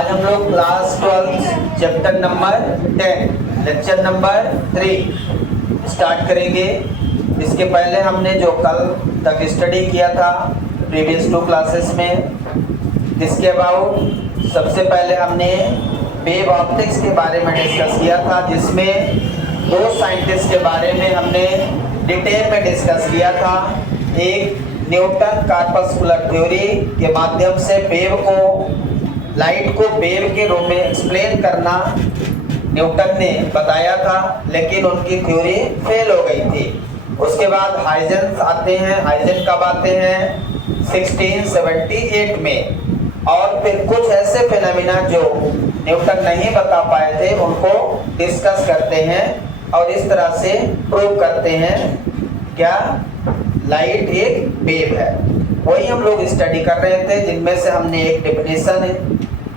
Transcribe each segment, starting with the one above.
आज हम लोग class 12 chapter number 10 lecture number 3 start करेंगे। इसके पहले हमने जो कल तक स्टडी किया था प्रीवियस 2 क्लासेस में, इसके अबाउट सबसे पहले हमने वेव ऑप्टिक्स के बारे में डिस्कस किया था, जिसमें 2 साइंटिस्ट के बारे में हमने डिटेल में डिस्कस किया था। एक न्यूटन कार्पस्कुलर थ्योरी के माध्यम से वेव को, लाइट को वेव के रूप में एक्सप्लेन करना न्यूटन ने बताया था, लेकिन उनकी थ्योरी फेल हो गई थी। उसके बाद हाइजेंस आते हैं। हाइजेंस कब आते हैं? 1678 में। और फिर कुछ ऐसे फिनोमिना जो न्यूटन नहीं बता पाए थे उनको डिस्कस करते हैं और इस तरह से प्रूव करते हैं क्या लाइट एक वेव है। वही हम लोग स्टडी कर रहे थे, जिनमें से हमने एक डेफिनेशन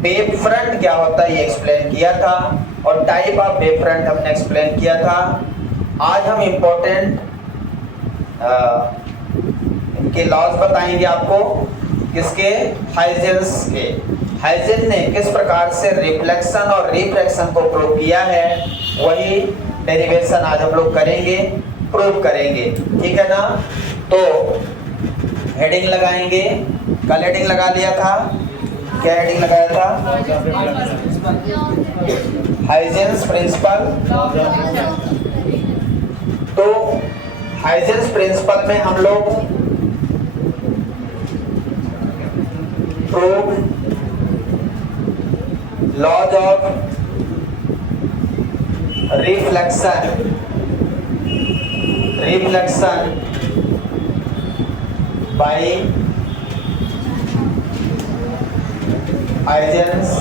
वेव फ्रंट क्या होता है ये एक्सप्लेन किया था, और टाइप ऑफ वेव फ्रंट हमने एक्सप्लेन किया था। आज हम इम्पोर्टेंट इनके लॉज बताएंगे आपको, किसके? हाइजेंस के। हाइजेंस ने किस प्रकार से रिफ्लेक्शन और रिफ्रैक्शन को प्रूव किया है, वही डेरिवेशन आज हम लोग करेंगे, प्रूव करेंगे। ठीक है ना? तो हेडिंग लगाएंगे। कल हेडिंग लगा लिया था, क्या हेडिंग लगाया था? Huygens principle. तो हाइजेंस प्रिंसिपल में हम लोग prove laws of reflection by Huygens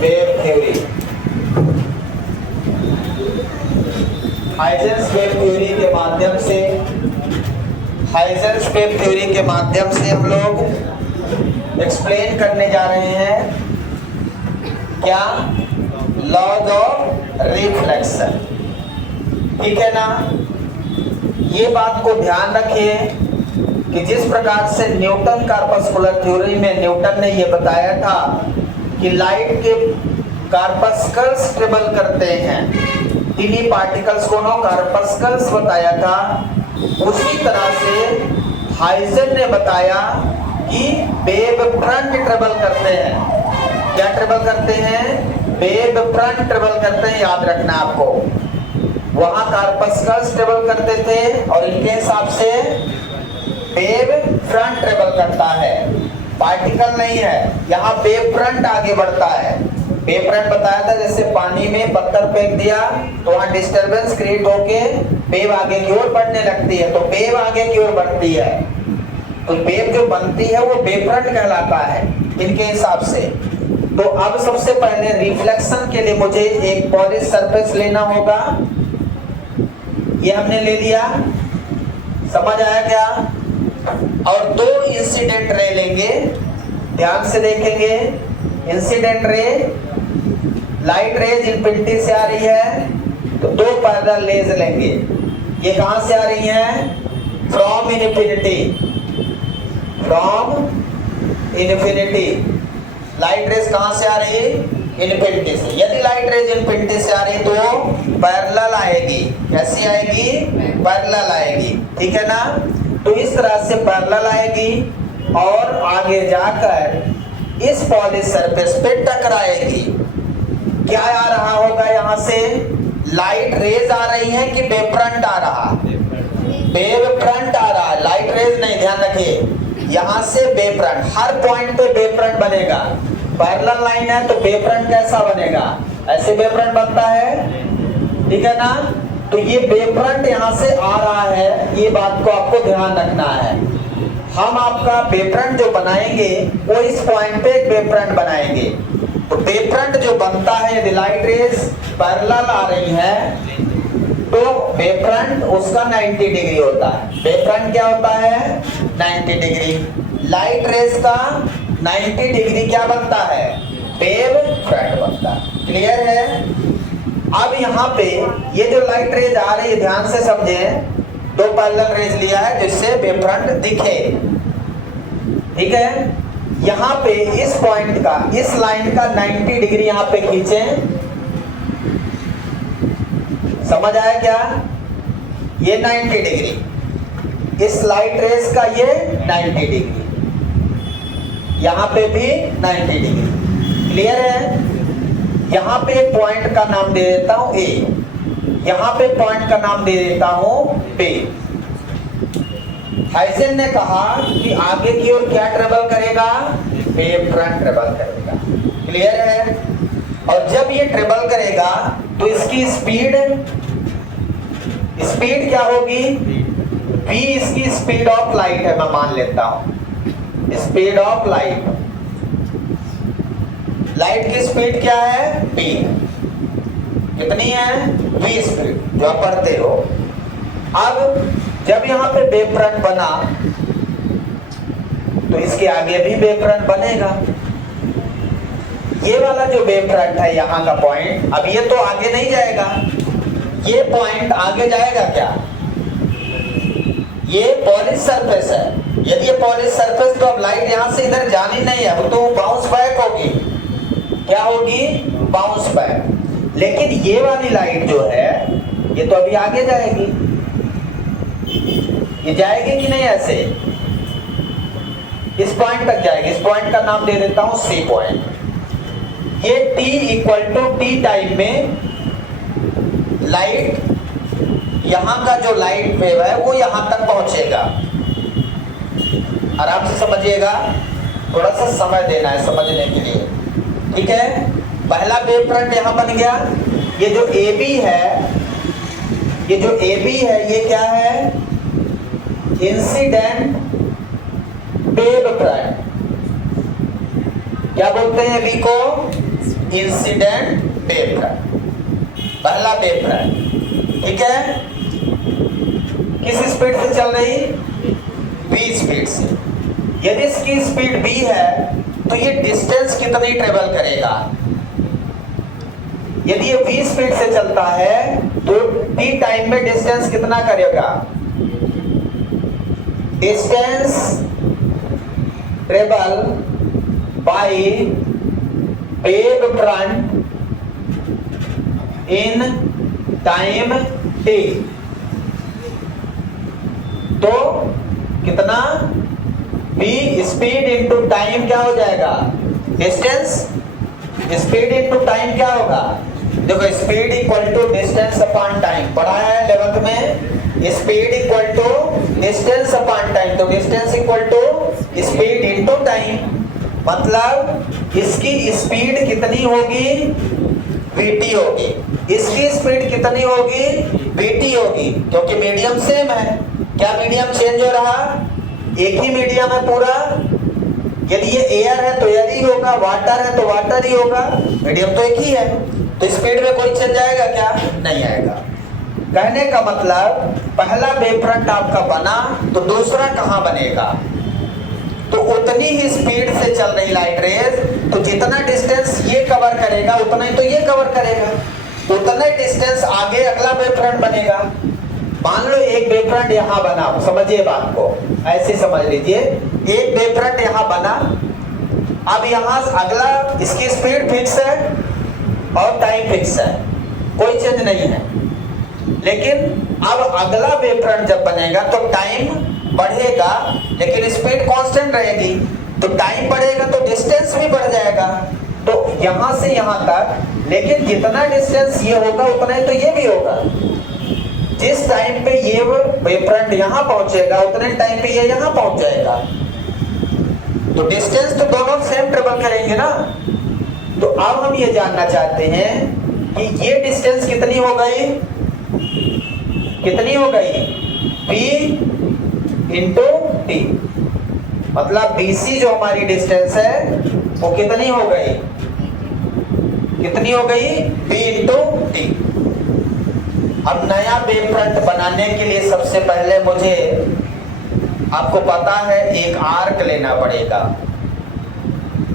wave theory. Huygens wave theory के माध्यम से, हाइजेंस वेव थ्योरी के माध्यम से हम लोग एक्सप्लेन करने जा रहे हैं क्या? Laws of reflection. ठीक है ना? ये बात को ध्यान रखिए कि जिस प्रकार से न्यूटन कार्पस्कुलर थ्योरी में न्यूटन ने ये बताया था कि लाइट के कार्पस्कल्स ट्रेवल करते हैं, टीनी पार्टिकल्स को नो कार्पस्कल्स बताया था, उसी तरह से हाइजेंस ने बताया कि वेव फ्रंट ट्रेवल करते हैं। क्या ट्रेवल करते हैं? वेव फ्रंट ट्रेवल करते हैं। याद रखना आपको, वहां कार्पस्कल्स ट्रेवल करते थे और इनके हिसाब से वेव फ्रंट ट्रेवल करता है, पार्टिकल नहीं है। यहाँ वेव फ्रंट आगे बढ़ता है। वेव फ्रंट बताया था, जैसे पानी में पत्थर फेंक दिया तो वहाँ डिस्टरबेंस क्रिएट होके वेव आगे की ओर बढ़ने लगती है, तो वेव आगे की ओर बढ़ती है। तो वेव जो बनती है वो वेव फ्रंट कहलाता है इनके हिसाब से। तो अब सबसे पहले रिफ्लेक्शन के लिए मुझे एक पॉलिश सरफेस लेना होगा। ये हमने ले लिया, समझ आया क्या? और 2 इंसिडेंट रे लेंगे, ध्यान से देखेंगे। Incident ray, light rays infinity से आ रही है, तो 2 पैरेलल रेज लेंगे। ये कहां से आ रही हैं? From infinity. From infinity light rays कहां से आ रही है? इनफिनिटी से। यदि लाइट रेज इनफिनिटी से आ रही तो पैरेलल आएगी। कैसी आएगी? पैरेलल आएगी। ठीक है ना? तो इस तरह से पैरेलल आएगी और आगे जाकर इस पॉलिश सरफेस पे टकराएगी। क्या आ रहा होगा यहाँ से? लाइट रेज आ रही है कि वेव फ्रंट आ रहा? वेव फ्रंट आ रहा है, लाइट रेज नहीं। ध्यान रखिए, यहाँ से वेव फ्रंट, हर पॉइंट पे वेव फ्रंट बनेगा। पैरेलल लाइन है तो वेव फ्रंट कैसा बनेगा? ऐसे वेव फ्रंट बनता है। ठीक है ना? तो ये वेव फ्रंट यहाँ से आ रहा है, ये बात को आपको ध्यान रखना है। हम आपका वेव फ्रंट जो बनाएंगे वो इस पॉइंट पे एक वेव फ्रंट बनाएंगे। तो वेव फ्रंट जो बनता है, यदि लाइट रेज पैरेलल आ रही है तो वेव फ्रंट उसका 90 डिग्री होता है। वेव फ्रंट क्या होता है? 90 डिग्री। लाइट रेज का 90 डिग्री क्या बनता है? वेव फ्रंट बनता है। क्लियर है? अब यहाँ पे ये जो लाइट रेज आ रही है, ध्यान से समझें, 2 पैरेलल रेज लिया है जिससे वेव फ्रंट दिखे। ठीक है। यहां पे इस पॉइंट का, इस लाइन का 90 डिग्री यहां पे खींचें, समझ आया क्या? ये 90 डिग्री, इस लाइट रेस का ये 90 डिग्री, यहां पे भी 90 डिग्री। क्लियर है? यहां पे पॉइंट का नाम दे देता हूं ए, यहां पे पॉइंट का नाम दे देता हूं बी। हाइजेन ने कहा कि आगे की ओर क्या ट्रेवल करेगा? वेव फ्रंट ट्रेवल करेगा। क्लियर है? और जब ये ट्रेवल करेगा तो इसकी स्पीड क्या होगी? v इसकी स्पीड ऑफ लाइट है, मैं मान लेता हूं स्पीड ऑफ लाइट। लाइट की स्पीड क्या है? v। कितनी है? v स्पीड, जो आप पढ़ते हो। अब जब यहां पे वेव फ्रंट बना तो इसके आगे भी वेव फ्रंट बनेगा। ये वाला जो वेव फ्रंट है यहां का पॉइंट, अब ये तो आगे नहीं जाएगा, ये पॉइंट आगे जाएगा क्या? ये पॉलिश सरफेस है, यदि ये पॉलिश सरफेस तो अब लाइट यहां से इधर जानी नहीं है, वो तो बाउंस बैक होगी। क्या होगी? Bounce back. लेकिन ये वाली लाइट जो है ये तो अभी आगे जाएगी, ये जाएगी कि नहीं? ऐसे इस पॉइंट तक जाएगी। इस पॉइंट का नाम दे देता हूं सी पॉइंट। ये t equal to T time में लाइट, यहां का जो लाइट वेव है वो यहां तक पहुंचेगा। आराम से समझिएगा, थोड़ा सा समय देना है समझने के लिए, ठीक है। पहला वेव फ्रंट यहां बन गया। ये जो AB है, ये जो AB है ये क्या है? Incident wave front. क्या बोलते हैं अभी को? इंसिडेंट वेव फ्रंट, पहला वेव फ्रंट, ठीक है। किस स्पीड से चल रही? v स्पीड से। यदि इसकी स्पीड v है तो ये डिस्टेंस कितनी ट्रेवल करेगा? यदि ये v स्पीड से चलता है तो t टाइम में डिस्टेंस कितना करेगा? Distance travel by wave front in time t। तो कितना? v स्पीड इंटू टाइम क्या हो जाएगा? डिस्टेंस। स्पीड इंटू टाइम क्या होगा? देखो, speed equal to distance upon time, पढ़ा है 11th में। Speed equal to distance upon time, तो distance equal to speed into time. मतलब इसकी स्पीड कितनी होगी? vt होगी। इसकी स्पीड कितनी होगी? vt होगी, क्योंकि मीडियम सेम है। क्या मीडियम चेंज हो रहा? एक ही मीडियम है पूरा। यदि ये एयर है तो एयर ही होगा, वाटर है तो वाटर ही होगा, मीडियम तो एक ही है। तो स्पीड में कोई चेंज आएगा क्या? नहीं आएगा। कहने का मतलब पहला वेव फ्रंट आपका बना तो दूसरा कहां बनेगा? तो उतनी ही स्पीड से चल रही लाइट रेज, तो जितना डिस्टेंस ये कवर करेगा उतना ही तो ये कवर करेगा, उतना ही डिस्टेंस आगे अगला वेव फ्रंट बनेगा। मान लो एक वेव फ्रंट यहां बना, समझिए बात को, ऐसे समझ लीजिए। एक वेव फ्रंट यहां बना, अब यहां अगला, इसकी स्पीड फिक्स है और टाइम फिक्स है, कोई चेंज नहीं है। लेकिन अब अगला वेव फ्रंट जब बनेगा तो टाइम बढ़ेगा लेकिन स्पीड कांस्टेंट रहेगी। तो टाइम बढ़ेगा तो डिस्टेंस भी बढ़ जाएगा, तो यहां से यहां तक। लेकिन जितना डिस्टेंस ये होगा उतना ही तो ये भी होगा। जिस टाइम पे ये वेव फ्रंट यहां पहुंचेगा उतने टाइम पे ये यहां पहुंच जाएगा। तो डिस्टेंस तो दोनों सेम ट्रेवल करेंगे ना। तो अब हम ये जानना चाहते हैं कि ये डिस्टेंस कितनी हो गई? कितनी हो गई? v into T. मतलब BC जो हमारी डिस्टेंस है वो कितनी हो गई? कितनी हो गई? v into T. अब नया वेव फ्रंट बनाने के लिए सबसे पहले मुझे, आपको पता है, एक आर्क लेना पड़ेगा।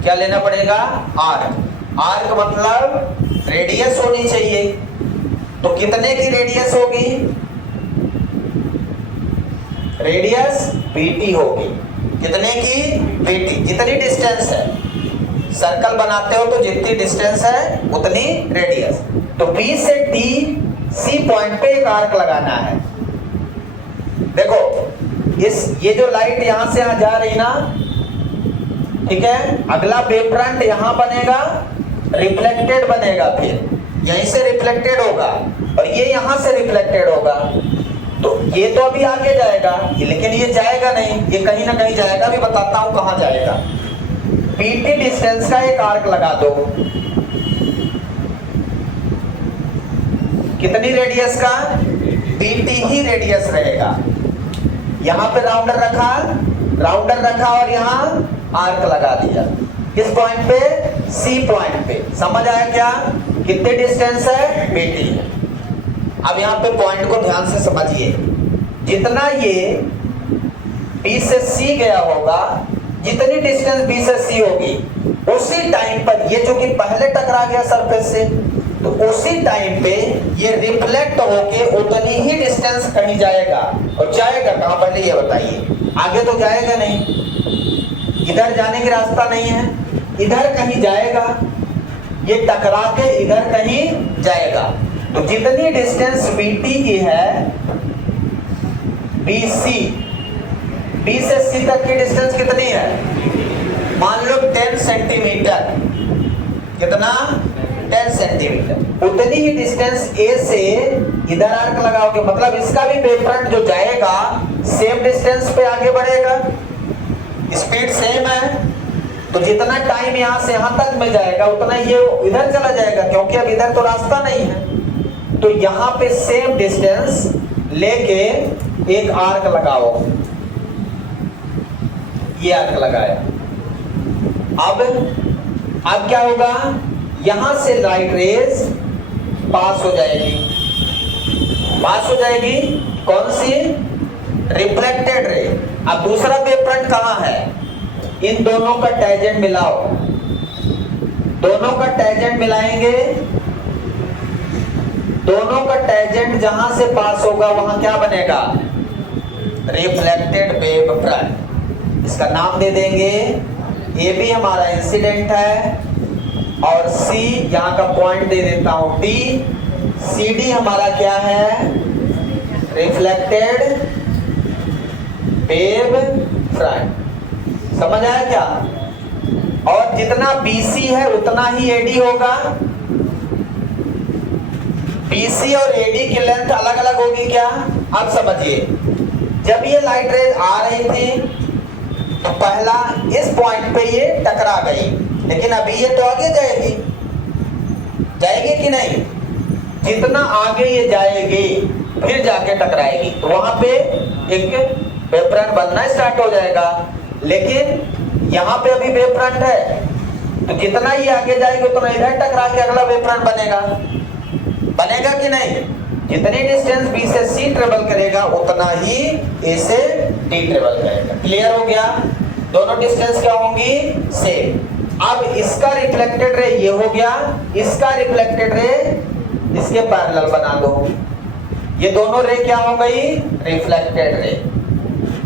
क्या लेना पड़ेगा? आर्क। आर्क मतलब रेडियस होनी चाहिए। तो कितने की रेडियस होगी? रेडियस BT होगी। कितने की बीटी, जितनी डिस्टेंस है, सर्कल बनाते हो तो जितनी डिस्टेंस है उतनी रेडियस। तो बी से डी सी पॉइंट पे एक आर्क लगाना है। देखो ये जो लाइट यहां से जा रही ना, ठीक है, अगला वेव फ्रंट यहां बनेगा, रिफ्लेक्टेड बनेगा, फिर यहीं से रिफ्लेक्टेड होगा और ये यहां से रिफ्लेक्टेड होगा। तो ये तो अभी आगे जाएगा, लेकिन ये जाएगा नहीं, ये कहीं ना कहीं जाएगा, भी बताता हूं कहां जाएगा। बीटी डिस्टेंस का एक आर्क लगा दो, कितनी रेडियस का, बीटी ही रेडियस रहेगा। यहां पे राउंडर रखा और यहां आर्क लगा दिया, किस पॉइंट पे, सी पॉइंट पे। समझ आया क्या, कितनी डिस्टेंस है, बीटी। अब यहां पे पॉइंट को ध्यान से समझिए, जितना ये बी से सी गया होगा, जितनी डिस्टेंस बी से सी होगी, उसी टाइम पर ये जो कि पहले टकरा गया सरफेस से, तो उसी टाइम पे ये रिफ्लेक्ट होके उतनी ही डिस्टेंस कहीं जाएगा। और जाएगा कहां, पहले ये बताइए। आगे तो जाएगा नहीं, इधर जाने की रास्ता नहीं है, इधर कहीं जाएगा, ये टकरा के इधर कहीं जाएगा। तो जितनी डिस्टेंस बीटी की है, बीसी, बी से सी तक की डिस्टेंस कितनी है, मान लो 10 सेंटीमीटर, कितना, 10 सेंटीमीटर। उतनी ही डिस्टेंस ए से इधर आर्क लगाओगे, मतलब इसका भी वेव फ्रंट जो जाएगा सेम डिस्टेंस पे आगे बढ़ेगा, स्पीड सेम है। तो जितना टाइम यहां से यहां तक में जाएगा उतना ये इधर चला जाएगा, क्योंकि अब इधर तो रास्ता नहीं है। तो यहां पे सेम डिस्टेंस लेके एक आर्क लगाओ, ये आर्क लगाया। अब क्या होगा, यहां से लाइट रेज पास हो जाएगी, कौन सी, रिफ्लेक्टेड रे। अब दूसरा वेव फ्रंट कहां है, इन दोनों का टैंजेंट मिलाओ, दोनों का टैंजेंट मिलाएंगे, दोनों का टैंजेंट जहां से पास होगा वहां क्या बनेगा, रिफ्लेक्टेड वेव फ्रंट। इसका नाम दे देंगे, ए भी हमारा इंसिडेंट है और सी यहां का पॉइंट दे देता हूं डी, सी डी हमारा क्या है, रिफ्लेक्टेड वेव फ्रंट। समझ आया क्या। और जितना बीसी है उतना ही एडी होगा, बीसी और एडी की लेंथ अलग अलग होगी क्या। अब समझिए, जब ये लाइट रेज आ रही थी तो पहला इस पॉइंट पे ये टकरा गई, लेकिन अभी ये तो आगे जाएगी कि नहीं, जितना आगे ये जाएगी फिर जाके टकराएगी, तो वहां पे एक वेव फ्रंट बनना स्टार्ट हो जाएगा। लेकिन यहाँ पे अभी वेव फ्रंट है, तो जितना ये आगे जाएगी उतना इधर टकरा के अगला वेव फ्रंट बनेगा कि नहीं। जितनी डिस्टेंस बी से सी ट्रेवल करेगा उतना ही ए से डी ट्रेवल करेगा। क्लियर हो गया, दोनों डिस्टेंस क्या होंगी, सेम। अब इसका रिफ्लेक्टेड रे ये हो गया, इसका रिफ्लेक्टेड रे इसके पैरेलल बना दो, ये दोनों रे क्या हो गई, रिफ्लेक्टेड रे।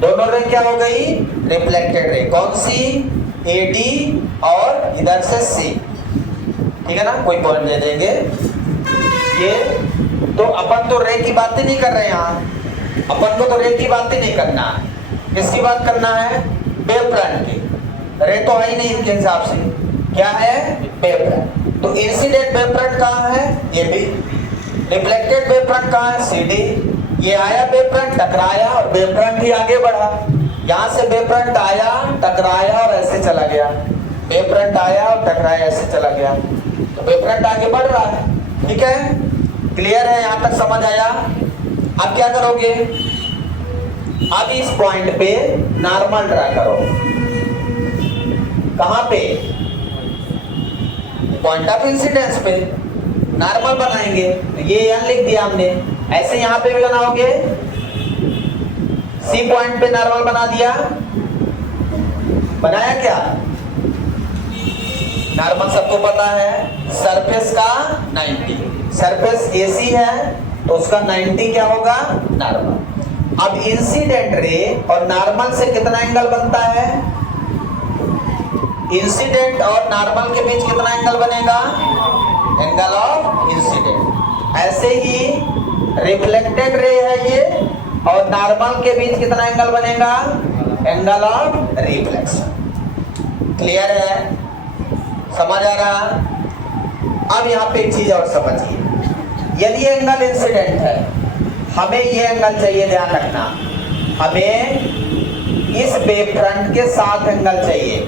दोनों रे क्या हो गई, रिफ्लेक्टेड रे। कौन सी, एडी और इधर से सी, ठीक है ना, कोई पॉइंट दे देंगे। ये तो अपन तो रे की बात ही नहीं कर रहे यहाँ, अपन को तो रे की बात ही नहीं करना है। किसकी बात करना है, वेव फ्रंट की। रे तो है ही नहीं इनके हिसाब से, क्या है, वेव फ्रंट। तो इंसिडेंट वेव फ्रंट कहाँ है, ये भी। रिफ्लेक्टेड वेव फ्रंट कहाँ है, सीडी। ये आया वेव फ्रंट, टकराया और वेव फ्रंट ही आगे बढ़ा। यहाँ से वेव फ्रंट आया, टकराया और ऐसे चला गया, वेव फ्रंट आया और टकराया, ऐसे चला गया। तो वेव फ्रंट आगे बढ़ रहा है, ठीक है। क्लियर है, यहां तक समझ आया। अब क्या करोगे, अब इस पॉइंट पे नॉर्मल ड्रा करो। कहां पे, पॉइंट ऑफ इंसिडेंस पे नॉर्मल बनाएंगे। ये यहां लिख दिया हमने, ऐसे यहां पे भी बनाओगे। सी पॉइंट पे नॉर्मल बना दिया, बनाया क्या, नॉर्मल सबको पता है, सरफेस का 90, सरफेस एसी है तो उसका 90 क्या होगा, नॉर्मल। अब इंसिडेंट रे और नॉर्मल से कितना एंगल बनता है? इंसिडेंट और नॉर्मल के बीच कितना एंगल बनेगा? Angle of incident. ऐसे ही रिफ्लेक्टेड रे है ये और नॉर्मल के बीच कितना एंगल बनेगा? Angle of reflection. क्लियर है? समझ आ रहा? अब यहाँ पे एक चीज और समझिए, यदि एंगल इंसिडेंट है, हमें ये एंगल चाहिए, ध्यान रखना, हमें इस वेव फ्रंट के साथ एंगल चाहिए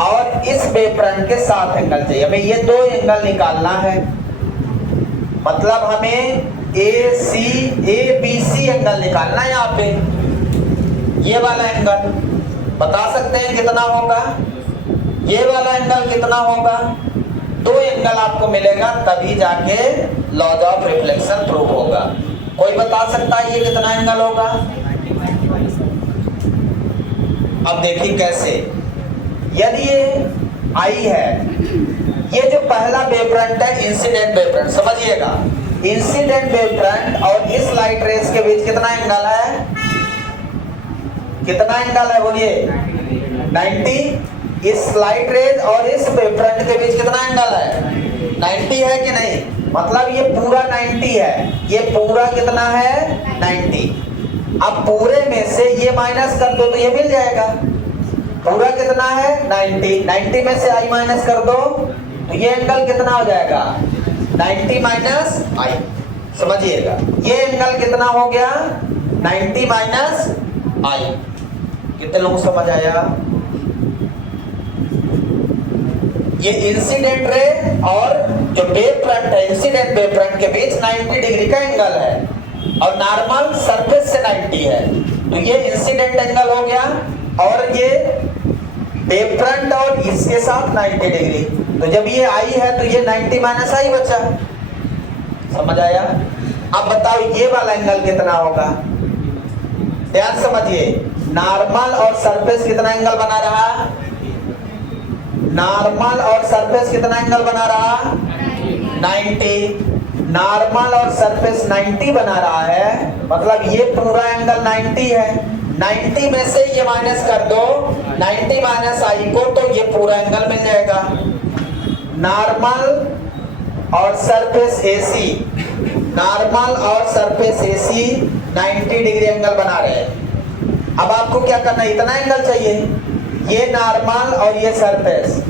और इस वेव फ्रंट के साथ एंगल चाहिए। हमें ये दो एंगल निकालना है, मतलब हमें ए बी सी एंगल निकालना है। यहाँ पे ये वाला एंगल बता सकते हैं कितना होगा? ये वाला एंगल कितना होगा? दो एंगल आपको मिलेगा तभी जाके लॉज ऑफ रिफ्लेक्शन प्रूव होगा। कोई बता सकता है ये कितना एंगल होगा? अब देखिए कैसे, यदि ये आई है, ये जो पहला वेव फ्रंट है इंसिडेंट वेव फ्रंट, समझिएगा, इंसिडेंट वेव फ्रंट और इस लाइट रेस के बीच कितना एंगल है? कितना एंगल है बोलिए? 90। इस लाइट रेज और इस वेव फ्रंट के बीच कितना एंगल है? 90 है कि नहीं? मतलब ये पूरा 90 है, ये पूरा कितना है? 90। अब पूरे में से ये माइनस कर दो तो ये मिल जाएगा। पूरा कितना है? 90। 90 में से आई माइनस कर दो तो ये एंगल कितना हो जाएगा? 90 माइनस आई। समझिएगा, ये एंगल कितना हो गया? 90 माइनस आई। कितने लोगों को समझ आया? ये इंसिडेंट रे और जो वेव फ्रंट है, इंसिडेंट वेव फ्रंट के बीच 90 डिग्री का एंगल है और नॉर्मल सरफेस से 90 है, तो ये इंसिडेंट एंगल हो गया और ये वेव फ्रंट और इसके साथ 90 डिग्री। तो जब ये आई है तो ये 90 माइनस आई बचा। समझ आया? अब बताओ ये वाला एंगल कितना होगा? ध्यान समझिए, नॉर्मल और सरफेस कितना एंगल बना रहा? नॉर्मल और सरफेस कितना एंगल बना रहा? 90। नॉर्मल और सरफेस 90 बना रहा है, मतलब ये पूरा एंगल 90 है। 90 में से ये माइनस कर दो, 90 माइनस आई को, तो ये पूरा एंगल मिल जाएगा। नॉर्मल और सरफेस एसी, नॉर्मल और सरफेस एसी 90 डिग्री एंगल बना रहे हैं। अब आपको क्या करना है? इतना एंगल चाहिए, ये नॉर्मल और ये सरफेस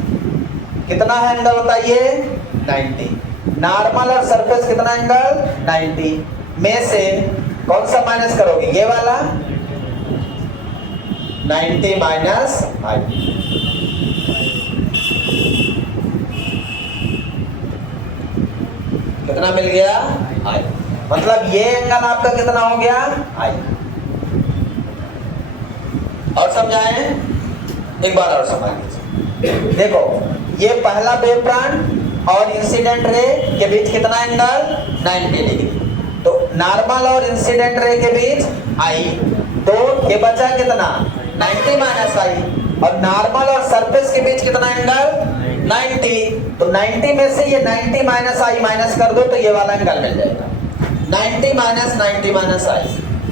कितना है एंगल बताइए? 90। नॉर्मल और सरफेस कितना एंगल? 90 में से कौन सा माइनस करोगे? ये वाला 90 माइनस आई। कितना मिल गया? आई। मतलब ये एंगल आपका कितना हो गया? आई। और समझाएं? एक बार और समझ लीजिए। देखो, ये पहला वेव फ्रंट और इंसिडेंट रे के बीच कितना एंगल? 90 डिग्री। तो नॉर्मल और इंसिडेंट रे के बीच आई, तो ये बचा कितना? 90 माइनस आई। और नॉर्मल और सरफेस के बीच कितना एंगल? 90। तो 90 में से ये 90 माइनस आई माइनस कर दो तो ये वाला एंगल मिल जाएगा। 90 माइनस आई,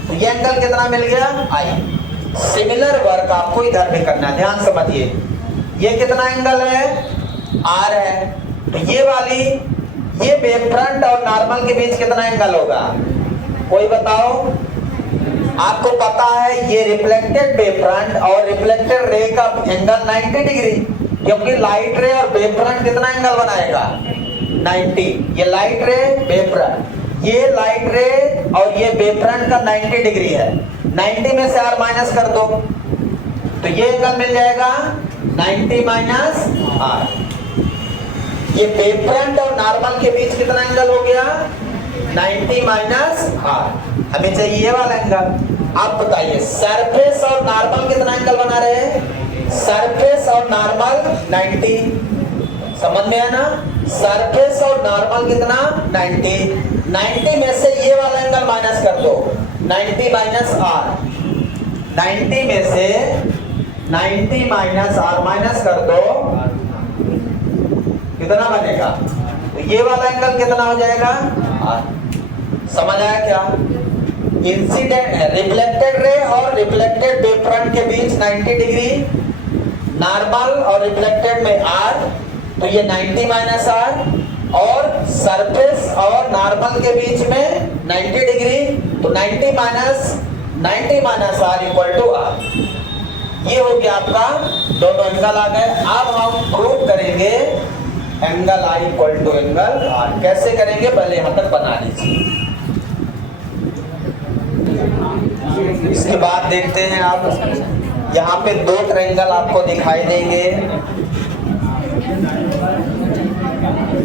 तो ये एंगल कितना मिल गया? आई। सिमिलर वर्क आपको इधर भी करना है, ध्यान समझिए। ये कितना एंगल है? आर है। तो ये वाली, ये वेव फ्रंट और नॉर्मल के बीच कितना एंगल होगा? कोई बताओ? आपको पता है ये रिफ्लेक्टेड वेव फ्रंट और रिफ्लेक्टेड रे का एंगल 90 डिग्री, क्योंकि लाइट रे और वेव फ्रंट कितना एंगल बनाएगा? 90। ये लाइट रे, वेव फ्रंट, ये लाइट रे और ये वेव फ्रंट का 90 डिग्री है। 90 में से आर माइनस कर दो तो ये एंगल मिल जाएगा 90 माइनस आर। ये वेव फ्रंट और नॉर्मल के बीच कितना एंगल हो गया? 90 माइनस आर। हमें चाहिए ये वाला एंगल। आप बताइए सरफेस और नॉर्मल कितना एंगल बना रहे हैं? सरफेस और नॉर्मल 90। समझ में आया ना? सरफेस और नॉर्मल कितना? 90। 90 में से ये वाला एंगल माइनस कर दो, 90 माइनस आर। 90 में से 90 माइनस आर माइनस कर दो, कितना बनेगा? तो ये वाला एंगल कितना हो जाएगा? आर। समझ आया क्या? इंसिडेंट रिफ्लेक्टेड रे और रिफ्लेक्टेड वेव फ्रंट के बीच 90 डिग्री, नॉर्मल और रिफ्लेक्टेड में r, तो ये 90 माइनस r, और सरफेस और नॉर्मल के बीच में 90 डिग्री, तो 90 minus r equal to r। ये हो गया आपका दोनों एंगल आ गए। अब हम प्रूव करेंगे angle I equal to angle R। कैसे करेंगे पहले यहां तक बना लीजिए, इसके बाद देखते हैं। आप यहाँ पे दो ट्रायंगल आपको दिखाई देंगे,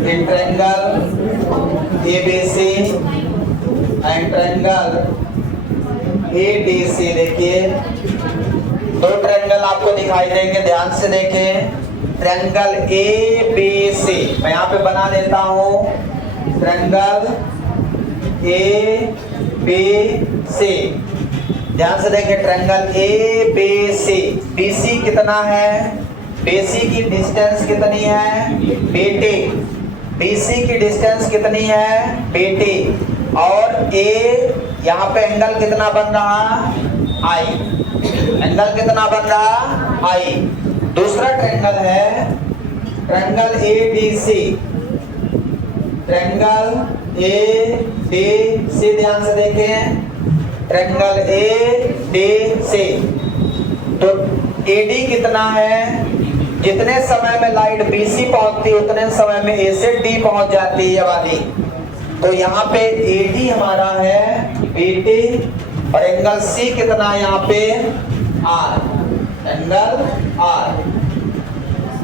एक triangle ABC and triangle ADC। देखिए दो ट्रायंगल आपको दिखाई देंगे, ध्यान से देखें। ट्रायंगल ABC मैं यहाँ पे बना देता हूँ, ट्रायंगल ABC, ध्यान से देखें। ट्रायंगल ABC, BC कितना है, BC की डिस्टेंस कितनी है BT, BC की डिस्टेंस कितनी है BT, और A यहाँ पे एंगल कितना बन रहा I, एंगल कितना बन रहा I। दूसरा ट्रायंगल है ट्रायंगल ADC, ट्रायंगल ADC, ध्यान से देखें। ट्रायंगल ADC, तो AD कितना है, जितने समय में लाइट BC पहुंचती है उतने समय में A से D पहुंच जाती है ये वाली। तो यहाँ पे AD हमारा है BT, और एंगल C कितना है यहाँ पे R, एंगल R।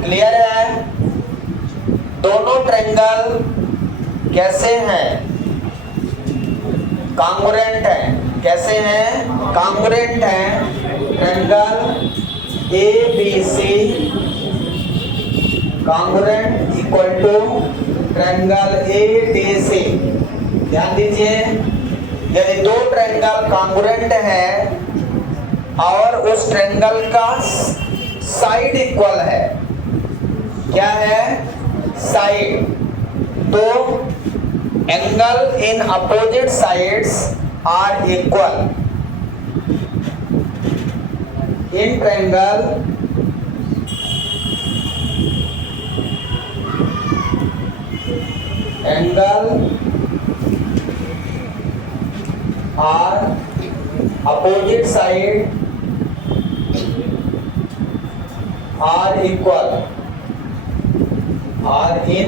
क्लियर है? दोनों ट्रायंगल कैसे हैं, कॉन्ग्रुएंट हैं। कैसे हैं, कॉन्ग्रुएंट हैं। Triangle ABC congruent equal to triangle ADC। ध्यान दीजिए, यदि दो ट्रायंगल कॉन्ग्रुएंट है और उस ट्रायंगल का साइड इक्वल है, क्या है साइड, तो angle in opposite sides are equal. In triangle angle are opposite side are equal, are in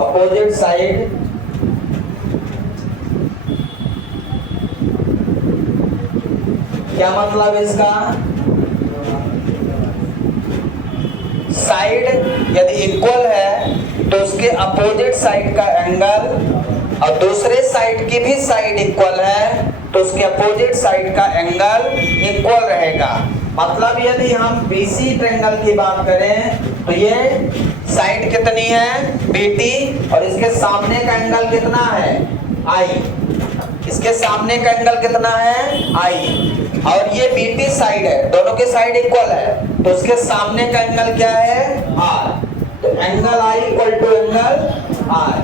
opposite side क्या मतलब इसका, साइड यदि इक्वल है तो उसके अपोजिट साइड का एंगल, और दूसरे साइड की भी साइड इक्वल है तो उसके अपोजिट साइड का एंगल इक्वल रहेगा। मतलब यदि हम BC ट्रायंगल की बात करें तो ये साइड कितनी है BT, और इसके सामने का एंगल कितना है I, इसके सामने का एंगल कितना है I, और ये BT साइड है, दोनों के साइड इक्वल है तो उसके सामने का एंगल क्या है R। तो angle I equal to angle R।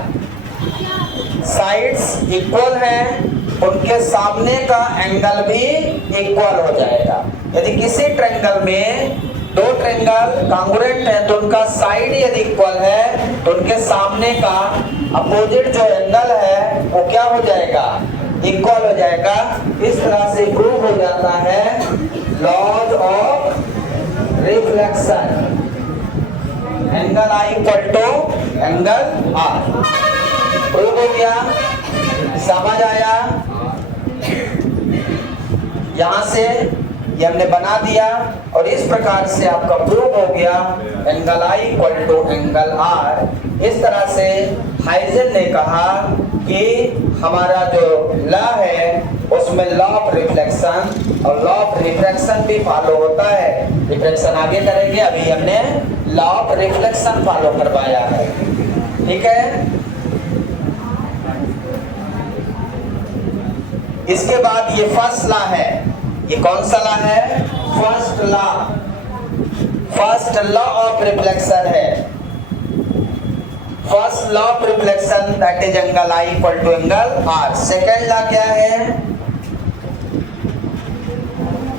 Sides equal हैं, उनके सामने का एंगल भी इक्वल हो जाएगा। यदि किसी ट्रायंगल में दो ट्रायंगल कॉन्ग्रुएंट है तो उनका साइड यदि इक्वल है तो उनके सामने का अपोजिट जो एंगल है वो क्या हो जाएगा, इक्वल हो जाएगा। इस तरह से प्रूव हो जाता है laws of reflection, angle I equal to angle R। Prove हो गया, समझ आया? यहां से ये हमने बना दिया, और इस प्रकार से आपका प्रूव हो गया angle I equal to angle R। इस तरह से हाइजेन ने कहा कि हमारा जो लॉ है उसमें लॉ ऑफ रिफ्लेक्शन और लॉ ऑफ रिफ्रैक्शन भी फॉलो होता है। रिफ्लेक्शन आगे करेंगे, अभी हमने लॉ ऑफ रिफ्लेक्शन फॉलो करवाया है, ठीक है। इसके बाद ये फर्स्ट लॉ है, ये कौन सा लॉ है, फर्स्ट लॉ ऑफ रिफ्लेक्शन है। First law of reflection that is angle I equal to angle R। Second law क्या है,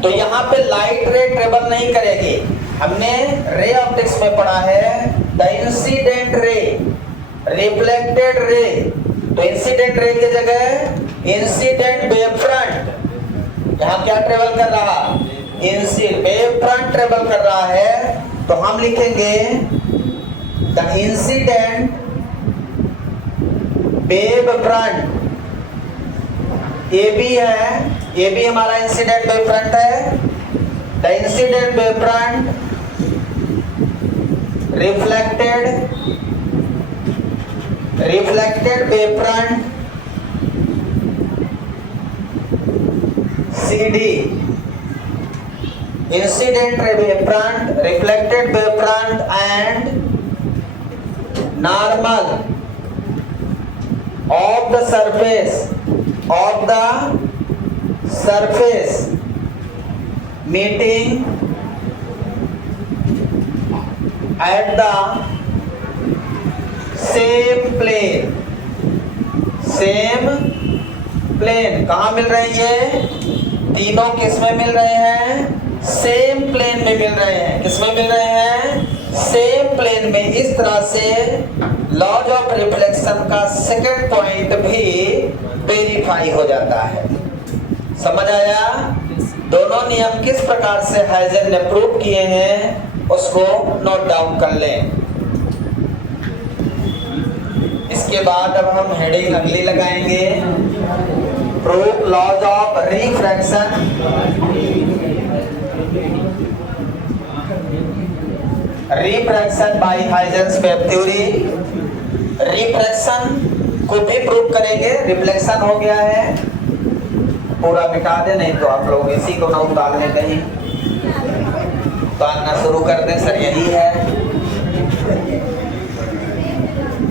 तो यहाँ पे लाइट रे ट्रेवल नहीं करेगी। हमने रे ऑप्टिक्स में पढ़ा है the incident ray, reflected ray. तो इंसिडेंट रे की जगह इंसिडेंट वेव फ्रंट, यहाँ क्या ट्रेवल कर रहा, वेव फ्रंट ट्रेवल कर रहा है। तो हम लिखेंगे द इंसिडेंट वेव फ्रंट, ये भी है, ये भी हमारा इंसिडेंट वेव फ्रंट है। The incident wave front reflected wave front CD, incident wave front, reflected wave front and normal of the surface meeting at the same plane, कहाँ मिल रही है, तीनों किस में मिल रहे हैं, सेम प्लेन में मिल रहे हैं। किस में मिल रहे हैं, सेम प्लेन में। इस तरह से लॉज ऑफ रिफ्लेक्शन का सेकंड पॉइंट भी वेरीफाई हो जाता है। समझ आया? दोनों नियम किस प्रकार से हाइजेन ने प्रूव किए हैं उसको नोट डाउन कर लें। इसके बाद अब हम हेडिंग अगली लगाएंगे, prove laws of refraction. Refraction by Huygens wave theory. Refraction को भी प्रूव करेंगे। रिफ्लेक्शन हो गया है, पूरा मिटा दे, नहीं तो आप लोग इसी को ना उतारने कहीं उतारना शुरू कर दें, सर यही है,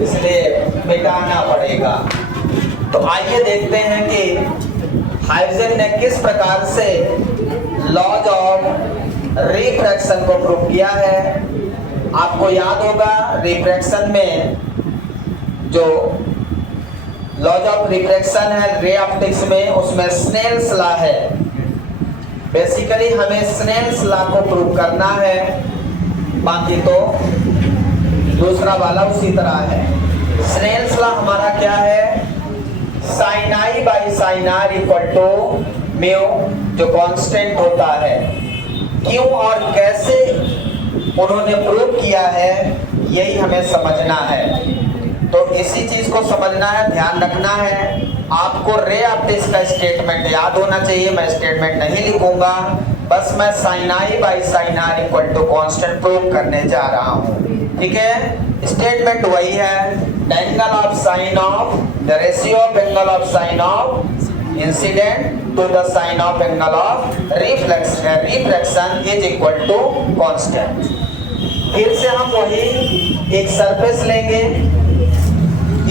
इसलिए मिटाना पड़ेगा। तो आइए देखते हैं कि हाइजेन ने किस प्रकार से लॉज ऑफ रिफ्रैक्शन को प्रूव किया है। आपको याद होगा रिफ्रैक्शन में जो लॉज ऑफ रिफ्रैक्शन है रे ऑप्टिक्स में, उसमें स्नेल्स लॉ है। बेसिकली हमें स्नेल्स लॉ को प्रूव करना है, बाकी तो दूसरा वाला उसी तरह है। स्नेल्स लॉ हमारा क्या है, sine I by sine R equal to mu, जो कांस्टेंट होता है। क्यों और कैसे उन्होंने प्रूव किया है यही हमें समझना है। तो इसी चीज को समझना है, ध्यान रखना है। आपको रे ऑप्टिक्स का स्टेटमेंट याद होना चाहिए। मैं स्टेटमेंट नहीं लिखूंगा, बस मैं sine I by sine R equal to constant prove करने जा रहा हूँ। ठीक है, स्टेटमेंट वही है, angle of sine of the ratio of angle of sine of incident to the sine of angle of reflection is equal to constant. फिर से हम वही एक सरफेस लेंगे।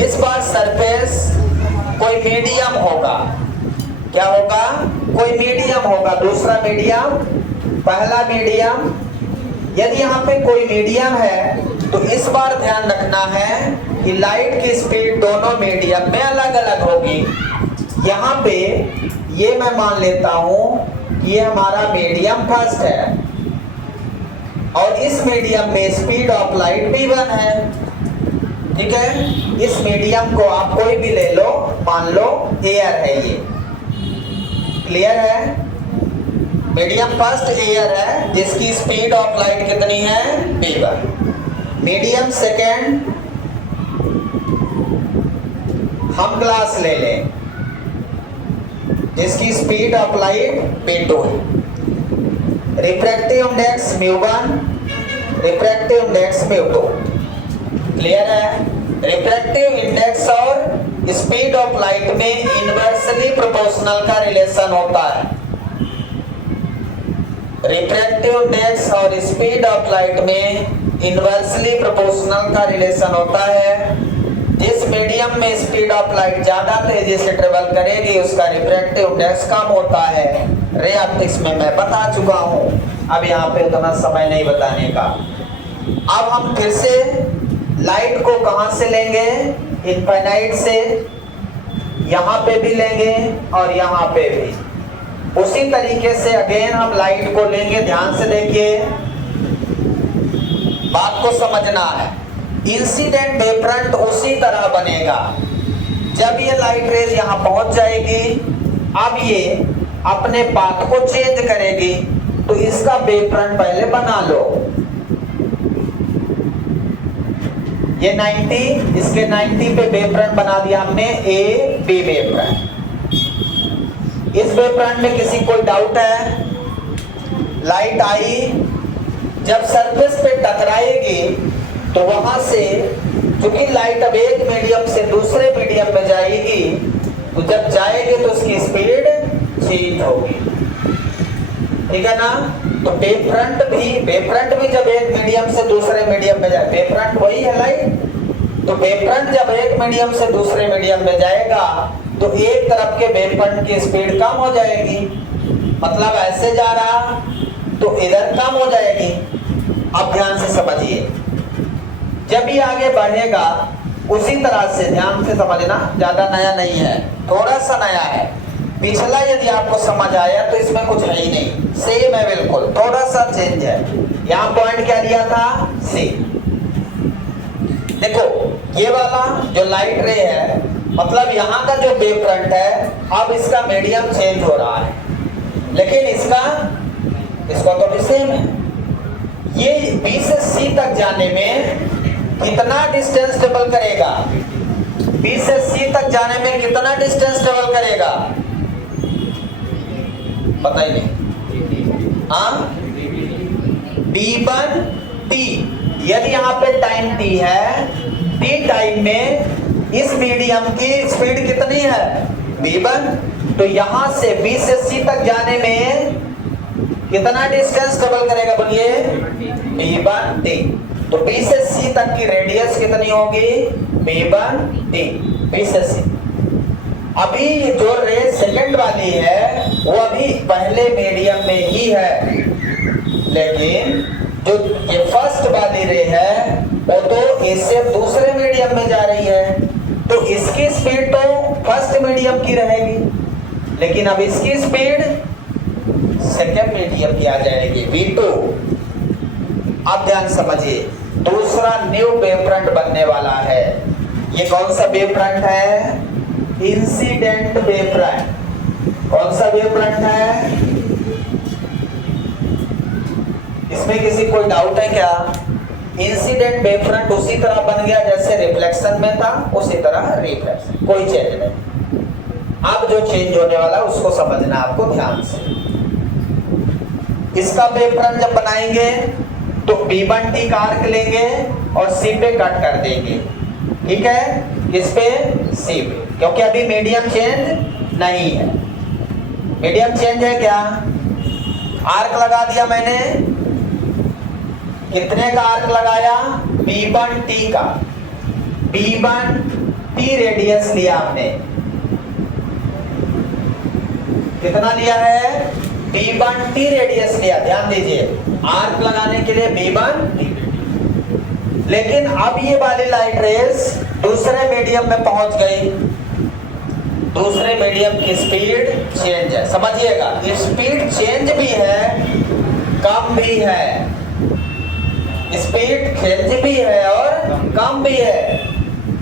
इस बार सरफेस कोई मीडियम होगा। क्या होगा, कोई मीडियम होगा। दूसरा मीडियम, पहला मीडियम। यदि यहाँ पे कोई मीडियम है तो इस बार ध्यान रखना है कि लाइट की स्पीड दोनों मीडियम में अलग अलग होगी। यहाँ पे ये मैं मान लेता हूँ ये हमारा मीडियम फर्स्ट है और इस मीडियम में स्पीड ऑफ लाइट v1 है। ठीक है, इस मीडियम को आप कोई भी ले लो, मान लो एयर है ये। क्लियर है, मीडियम फर्स्ट एयर है जिसकी स्पीड ऑफ लाइट कितनी है, v1। मीडियम सेकेंड हम ग्लास ले लें जिसकी स्पीड ऑफ लाइट v2 है। Refractive index μ1, refractive index μ2। Clear है, रिफ्रैक्टिव इंडेक्स और स्पीड ऑफ लाइट में इनवर्सली प्रोपोर्शनल का रिलेशन होता है। रिफ्रैक्टिव इंडेक्स और स्पीड ऑफ लाइट में इनवर्सली प्रोपोर्शनल का रिलेशन होता है। जिस मीडियम में स्पीड ऑफ लाइट ज्यादा तेजी से ट्रेवल करेगी उसका रिफ्रैक्टिव इंडेक्स कम होता है। रे ऑप्टिक्स में मैं बता चुका हूं, अब यहाँ पे उतना समय नहीं बताने का। अब हम फिर से लाइट को कहां से लेंगे, इनफाइनाइट से। यहाँ पे भी लेंगे और यहाँ पे भी। उसी तरीके से अगेन हम लाइट को लेंगे, ध्यान से देखिए, बात को समझना है। इंसिडेंट वेव फ्रंट उसी तरह बनेगा। जब ये लाइट रेज यहां पहुंच जाएगी, अब ये अपने पाथ को चेंज करेगी, तो इसका वेव फ्रंट पहले बना लो। ये 90, इसके 90 पे वेव फ्रंट बना दिया हमने, ए बी वेव फ्रंट। इस वेव फ्रंट में किसी कोई डाउट है? लाइट आई, जब सरफेस पे टकराएगी तो वहां से, क्योंकि लाइट अब एक मीडियम से दूसरे मीडियम में जाएगी, तो जब जाएगी तो उसकी स्पीड चेंज होगी, ठीक है ना। तो वेव फ्रंट भी जब एक मीडियम से दूसरे मीडियम में जाए, वेव फ्रंट वही है लाइट, तो वेव फ्रंट जब एक मीडियम से दूसरे मीडियम में जाएगा तो एक तरफ के वेव फ्रंट की स्पीड कम हो जाएगी, मतलब ऐसे जा रहा तो इधर कम हो जाएगी। अब ध्यान से समझिए, जब ये आगे बढ़ेगा उसी तरह से, ध्यान से समझना, ज्यादा नया नहीं है, थोड़ा सा नया है। पिछला यदि आपको समझ आया तो इसमें कुछ है ही नहीं, सेम है बिल्कुल, थोड़ा सा चेंज है। यहाँ पॉइंट क्या लिया था? सी। देखो ये वाला जो लाइट रे है, मतलब यहाँ का जो वेव फ्रंट है, अब इसका मीडियम चेंज हो रहा है, लेकिन इसका तो भी सेम है। ये बी से सी तक जाने में कितना डिस्टेंस ट्रेवल करेगा? बी से सी तक जाने में कितना डिस्टेंस ट्रेवल करेगा? पता ही नहीं। हाँ, d1 t, यदि यहाँ पे टाइम t है, t टाइम में इस मीडियम की स्पीड कितनी है? v1। तो यहां से b से c तक जाने में कितना डिस्टेंस ट्रेवल करेगा? बोलिए, v1 t। तो b से c तक की रेडियस कितनी होगी? v1 t, b से c। अभी जो रे सेकंड वाली है वो अभी पहले मीडियम में ही है, लेकिन जो ये फर्स्ट वाली रे है वो तो इससे दूसरे मीडियम में जा रही है, तो इसकी स्पीड तो फर्स्ट मीडियम की रहेगी, लेकिन अब इसकी स्पीड सेकंड मीडियम की आ जाएगी, v2। अब ध्यान समझिए, दूसरा न्यू वेव फ्रंट बनने वाला है। ये कौन सा वेव फ्रंट है? Incident wave front. कौन सा वेव फ्रंट है? इसमें किसी कोई डाउट है क्या? इंसिडेंट वेव फ्रंट उसी तरह बन गया जैसे रिफ्लेक्शन में था, उसी तरह रिफ्लेक्शन, कोई चेंज नहीं। अब जो चेंज होने वाला उसको समझना आपको ध्यान से। इसका वेव फ्रंट जब बनाएंगे तो B1T का आर्क लेंगे और C पे कट कर देंगे, ठीक है, इस पे C पे, क्योंकि अभी मीडियम चेंज नहीं है। मीडियम चेंज है क्या? आर्क लगा दिया मैंने, कितने का आर्क लगाया? B1T का। B1T रेडियस लिया हमने, कितना लिया है? B1T रेडियस लिया, ध्यान दीजिए, आर्क लगाने के लिए B1T। लेकिन अब ये वाली लाइट रेस दूसरे मीडियम में पहुंच गई, दूसरे मीडियम की स्पीड चेंज है, समझिएगा, स्पीड चेंज भी है, कम भी है, स्पीड चेंज भी है और कम भी है,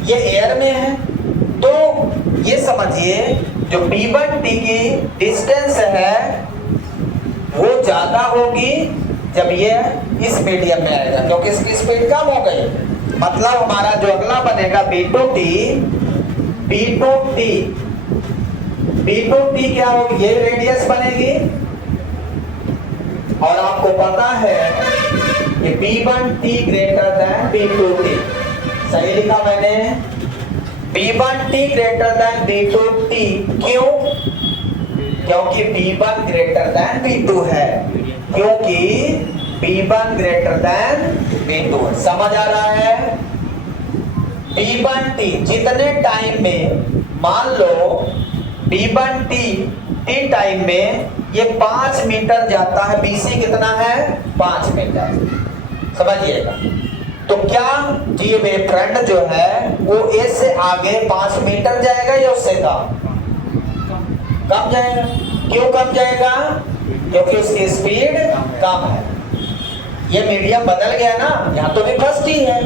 ये एयर में है। तो ये समझिए जो B1T की डिस्टेंस है वो ज्यादा होगी जब ये इस मीडियम में आएगा, क्योंकि इसकी स्पीड कम हो गई। मतलब हमारा जो अगला बनेगा B2T, B2T क्या होगी? ये रेडियस बनेगी, और आपको पता है कि B1T ग्रेटर देन B2T, सही लिखा मैंने, B1T ग्रेटर देन B2T। क्यों? क्योंकि B1 ग्रेटर देन B2 है, क्योंकि B1 ग्रेटर देन B2 है। समझ आ रहा है? B1T जितने टाइम में, मान लो B1T टाइम में ये 5 मीटर जाता है, BC कितना है? 5 मीटर, समझिएगा। तो क्या ये वेव फ्रंट जो है वो A से आगे 5 मीटर जाएगा या उससे कम? कम जाएगा। क्यों कम जाएगा? क्योंकि उसकी स्पीड कम है। ये मीडियम बदल गया ना, यहाँ तो भी फर्स्ट ही है,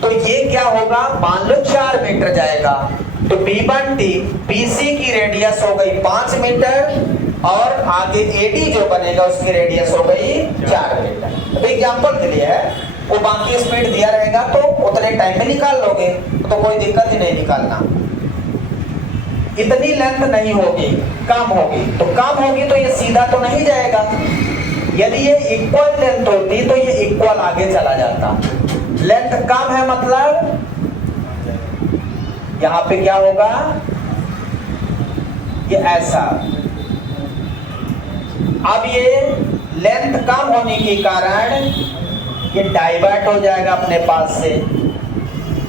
तो ये क्या होगा, मान लो 4 मीटर जाएगा, तो B1T BC की रेडियस हो गई 5 मीटर और आगे AD जो बनेगा उसकी रेडियस हो गई 4 मीटर। तो एग्जांपल के लिए है, वो बाकी स्पीड दिया रहेगा तो उतने टाइम में निकाल लोगे, तो कोई दिक्कत ही नहीं निकालना। इतनी लेंथ नहीं होगी, कम होगी, तो कम होगी तो ये सीधा तो नहीं जाएगा। यदि ये इक्वल लेंथ होती तो ये इक्वल आगे चला जाता। लेंथ कम है मतलब यहां पे क्या होगा, ये ऐसा। अब ये लेंथ कम होने के कारण ये डाइवर्ट हो जाएगा अपने पास से।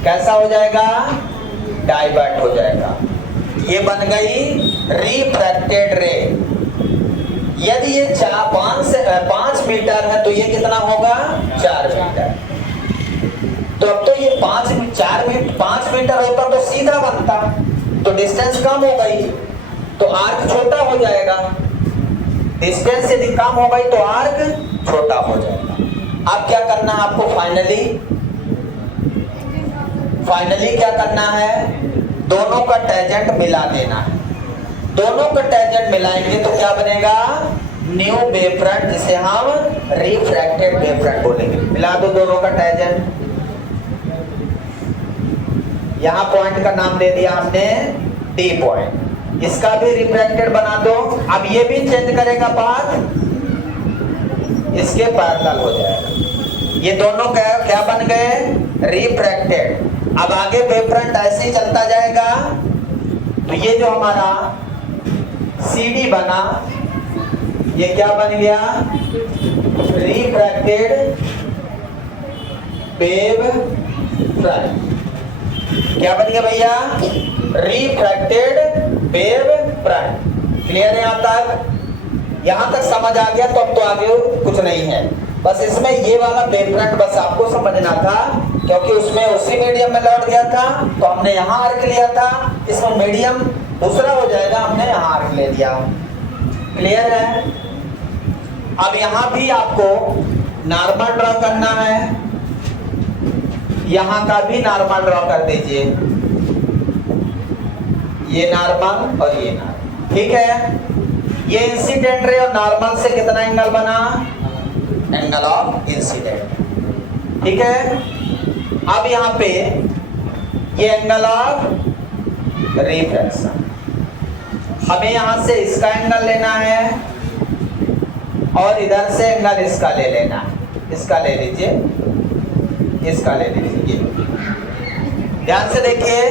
कैसा हो जाएगा? डाइवर्ट हो जाएगा। ये बन गई रिफ्रैक्टेड रे। यदि ये 5 मीटर है तो ये कितना होगा? 4 मीटर। तो अब तो ये 5 मीटर होता तो सीधा बनता, तो डिस्टेंस कम हो गई तो आर्क छोटा हो जाएगा। डिस्टेंस यदि कम हो गई तो आर्क छोटा हो जाएगा। अब क्या करना है आपको? फाइनली क्या करना है? दोनों का टेंजेंट मिला देना है। दोनों का टेंजेंट मिलाएंगे तो क्या बनेगा? न्यू वेव फ्रंट, जिसे हम रिफ्रैक्टेड वेव फ्रंट बोलेंगे। मिला दो दोनों का टेंजेंट। यहां पॉइंट का नाम दे दिया हमने D पॉइंट, इसका भी रिफ्रैक्टेड बना दो। अब ये भी चेंज करेगा पाथ, इसके पैरेलल हो जाएगा। ये दोनों क्या बन गए? रिफ्रैक्टेड। अब आगे वेव फ्रंट ऐसे ही चलता जाएगा, तो ये जो हमारा CD बना, ये क्या बन गया? Refracted wave front. क्या बन गया भैया? Refracted wave front. क्लियर है यहां तक? यहां तक समझ आ गया तो अब तो आगे कुछ नहीं है। बस इसमें ये वाला वेव फ्रंट बस आपको समझना था, क्योंकि उसमें उसी मीडियम में लौट गया था तो हमने यहाँ आर्क लिया था। इसमें मीडियम दूसरा हो जाएगा, हमने यहाँ आर्क ले लिया। क्लियर है? अब यहाँ भी आपको नॉर्मल ड्रॉ करना है, यहाँ का भी नॉर्मल ड्रॉ कर दीजिए। ये नॉर्मल और ये नॉर्मल, ठीक है। ये इंसिडेंट रे और नॉर्मल से कितना एंगल बना? एंगल ऑफ इंसिडेंट, ठीक है। अब यहाँ पे ये एंगल ऑफ रिफ्रैक्शन, हमें यहां से इसका एंगल लेना है और इधर से एंगल इसका ले लेना है। इसका ले लीजिए, इसका ले लीजिए। ध्यान से देखिए,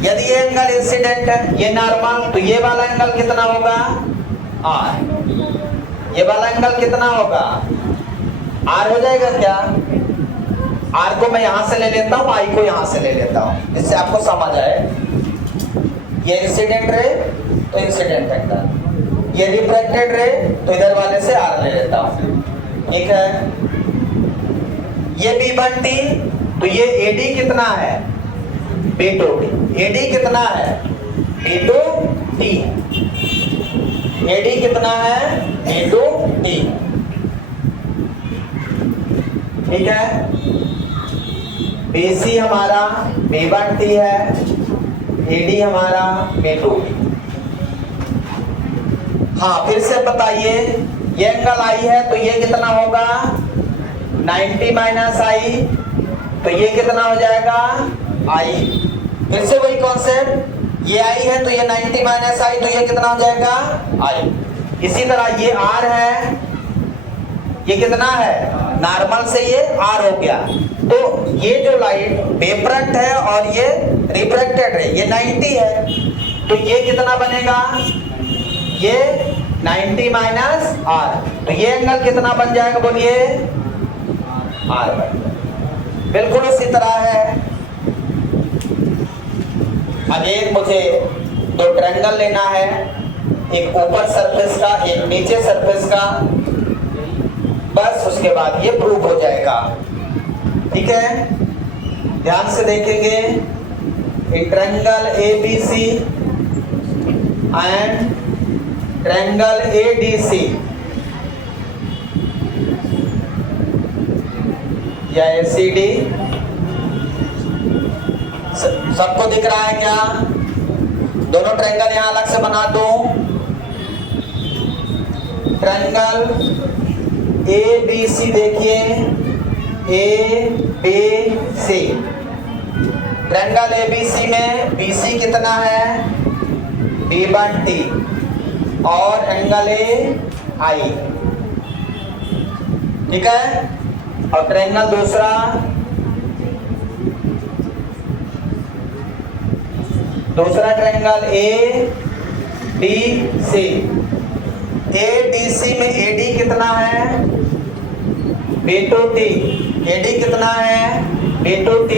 यदि ये एंगल इंसिडेंट है, ये नॉर्मल, तो ये वाला एंगल कितना होगा? R। ये वाला एंगल कितना होगा? R हो जाएगा क्या? R को मैं यहां से ले लेता हूं, I को यहां से ले लेता हूं, जिससे आपको समझ आए। ये इंसिडेंट रे तो इंसिडेंट एंगल, ये रिफ्रैक्टेड रे तो इधर वाले से R ले लेता हूं, ठीक है। ये B1T तो ये AD कितना है? B2T। AD कितना है? B2T। AD कितना है? B2T, ठीक है। BC हमारा B1T है, AD हमारा B2T। हाँ, फिर से बताइए, ये एंगल I है तो ये कितना होगा? 90 माइनस I, तो ये कितना हो जाएगा? I। फिर से वही कॉन्सेप्ट, ये I है तो ये 90 माइनस I, तो ये कितना हो जाएगा? I। इसी तरह ये R है, ये कितना है? नॉर्मल से ये R हो गया, तो ये जो लाइट वेव फ्रंट है और ये रिफ्रैक्टेड है, ये 90 है, तो ये कितना बनेगा? ये 90 माइनस R, तो ये एंगल कितना बन जाएगा? बोलिए, R बन जाएगा। बिल्कुल उसी तरह है। अब एक मुझे दो ट्रायंगल लेना है, एक ऊपर सरफेस का, एक नीचे सरफेस का, बस उसके बाद ये प्रूफ हो जाएगा, ठीक है। ध्यान से देखेंगे, एक triangle ABC and triangle ADC या ACD, सबको दिख रहा है क्या? दोनों ट्रायंगल यहां अलग से बना दूं। ट्रायंगल ABC देखिए, ABC, ट्रायंगल ABC में BC कितना है? B1T और एंगल AI, ठीक है। और ट्रायंगल दूसरा ट्रायंगल ADC, ADC में AD कितना है? B2T, AD कितना है? B2T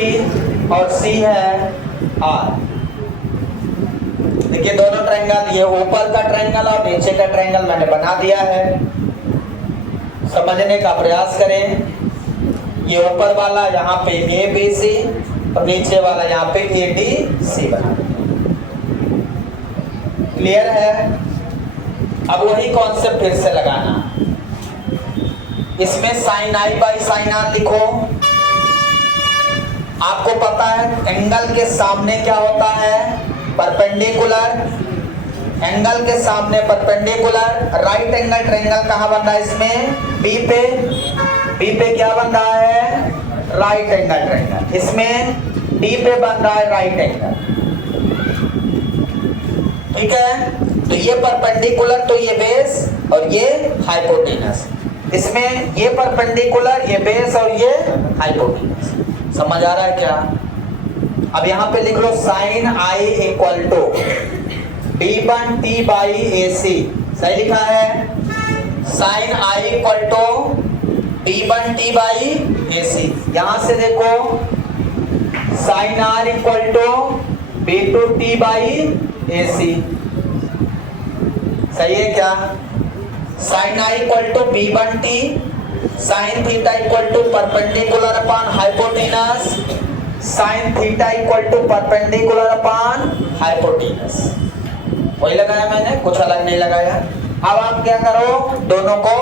और C है R। देखिए दोनों ट्रायंगल, ये ऊपर का ट्रायंगल और नीचे का ट्रायंगल मैंने बना दिया है। समझने का प्रयास करें। ये ऊपर वाला यहाँ पे ABC और नीचे वाला यहाँ पे ADC बना। क्लियर है? अब वही कॉन्सेप्ट फिर से लगाना। इसमें sin I by sin R लिखो। आपको पता है एंगल के सामने क्या होता है? परपेंडिकुलर। एंगल के सामने परपेंडिकुलर। राइट एंगल ट्रायंगल कहां बन रहा है इसमें? बी पे क्या बन रहा है? Right angle triangle. इसमें डी पे बन रहा है राइट एंगल, ठीक है। तो ये परपेंडिकुलर, तो ये बेस और ये हाइपोटेनस। इसमें ये परपेंडिकुलर, ये बेस और ये हाइपोटेनस। समझ आ रहा है क्या? अब यहां पे लिख लो sin I equal to B1T by AC। सही लिखा है? sin I equal to B1T by AC। यहां से देखो sin R equal to B2T by AC। सही है क्या? sin I equal to B1T, sin theta equal to perpendicular upon hypotenuse, sin theta equal to perpendicular upon hypotenuse. वही लगाया मैंने, कुछ अलग नहीं लगाया। अब आप क्या करो, दोनों को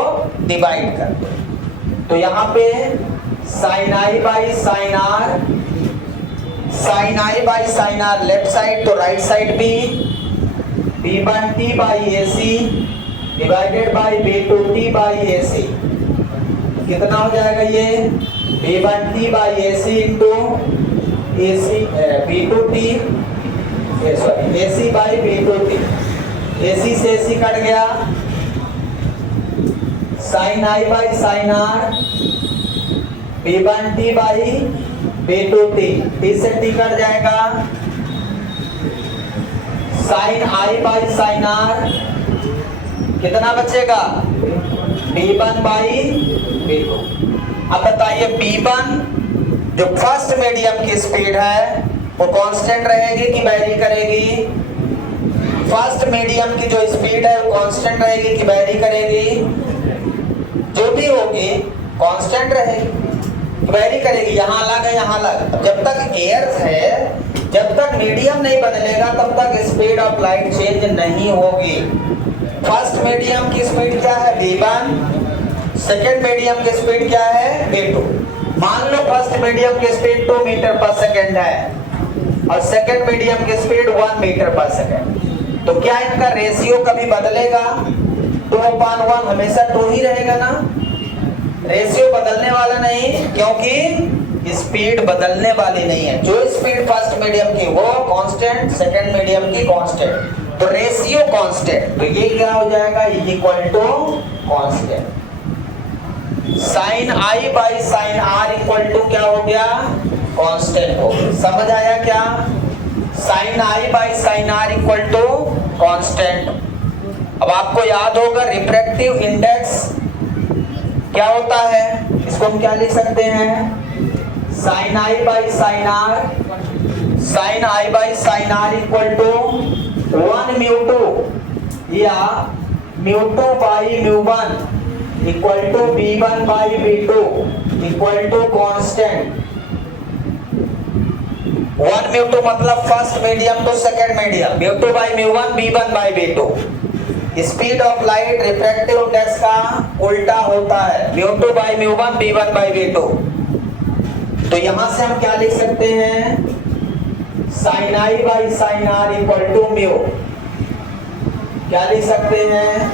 डिवाइड कर दो। तो यहाँ पे sin I by sin R, sin I by sin R left side, तो राइट साइड भी B1T by AC divided by B2T by AC। कितना हो जाएगा ये? B1T by AC into AC B2T, sorry AC by B2T। AC से AC cut गया। sin I by sin R B1T by B2T, T से T cut जाएगा। sin I by sin R कितना बचेगा? B1 by B2। अब बताइए B1 जो first medium की स्पीड है वो कांस्टेंट रहेगी कि वेरी करेगी? फर्स्ट मीडियम की जो स्पीड है वो कांस्टेंट रहेगी कि वेरी करेगी? जो भी होगी कांस्टेंट रहेगी, वेरी करेगी। यहाँ अलग है, यहाँ अलग। जब तक एयर है, जब तक मीडियम नहीं बदलेगा तब तक स्पीड ऑफ लाइट चेंज नहीं होगी। फर्स्ट मीडियम की स्पीड क्या है? V1। सेकेंड मीडियम की स्पीड क्या है? V2। मान लो फर्स्ट मीडियम की स्पीड 2 मीटर पर सेकेंड है और सेकेंड मीडियम की स्पीड 1 मीटर पर सेकेंड। तो क्या इनका रेशियो कभी बदलेगा? 2/1 हमेशा 2 ही रहेगा ना। रेशियो बदलने वाला नहीं, क्योंकि स्पीड बदलने वाली नहीं है। जो स्पीड फर्स्ट मीडियम की वो कांस्टेंट, सेकंड मीडियम की कांस्टेंट, तो रेशियो कांस्टेंट। तो ये क्या हो जाएगा? Equal to constant. sin I by sin R equal to क्या हो गया? कांस्टेंट हो गया। समझ आया क्या? sin I by sin R equal to constant. अब आपको याद होगा रिफ्रैक्टिव इंडेक्स क्या होता है? इसको हम क्या लिख सकते हैं? sin I by sin R, sin I by sin R equal to 1 μ2 या μ2 by μ1 equal to B1 by B2 equal to constant. 1 μ2 मतलब first medium to second medium, μ2 by μ1 B1 by B2। Speed of light refractive index का उल्टा होता है, μ2 by μ1 v1 by v2। तो यहां से हम क्या लिख सकते हैं, sin i by sin r equal to mu. क्या लिख सकते हैं,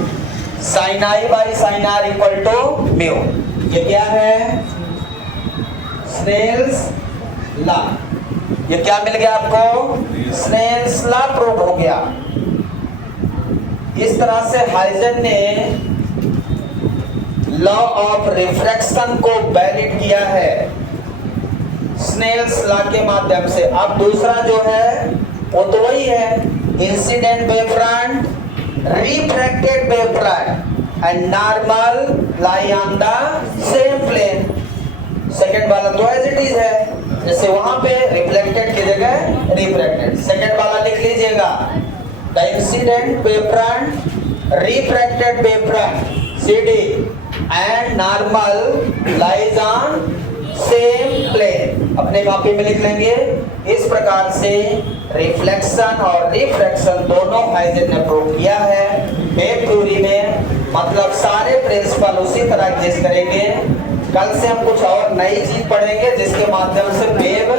sin i by sin r equal to mu. ये क्या है, स्नेल्स लॉ। ये क्या मिल गया आपको, स्नेल्स लॉ प्रूव हो गया। इस तरह से हाइजन ने लॉ ऑफ रिफ्रैक्शन को वैलिड किया है स्नेल्स लॉ के माध्यम से। अब दूसरा जो है वो तो वही है, incident wave front, refracted wave front and normal lie on the same plane. Second वाला तो एज इट इज है, जैसे वहां पे रिफ्लेक्टेड की जगह रिफ्रैक्टेड। सेकंड वाला लिख लीजिएगा, the incident wave front, refracted wave front CD and normal lies on same plane. अपने कॉपी में लिख लेंगे। इस प्रकार से रिफ्लेक्शन और रिफ्रैक्शन दोनों हाइजन ने प्रूव किया है वेव थ्योरी में। मतलब सारे प्रिंसिपल उसी तरह एग्जिस्ट करेंगे। कल से हम कुछ और नई चीज पढ़ेंगे जिसके माध्यम से वेव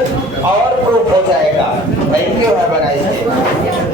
और प्रूफ हो जाएगा। Thank you, have a nice day.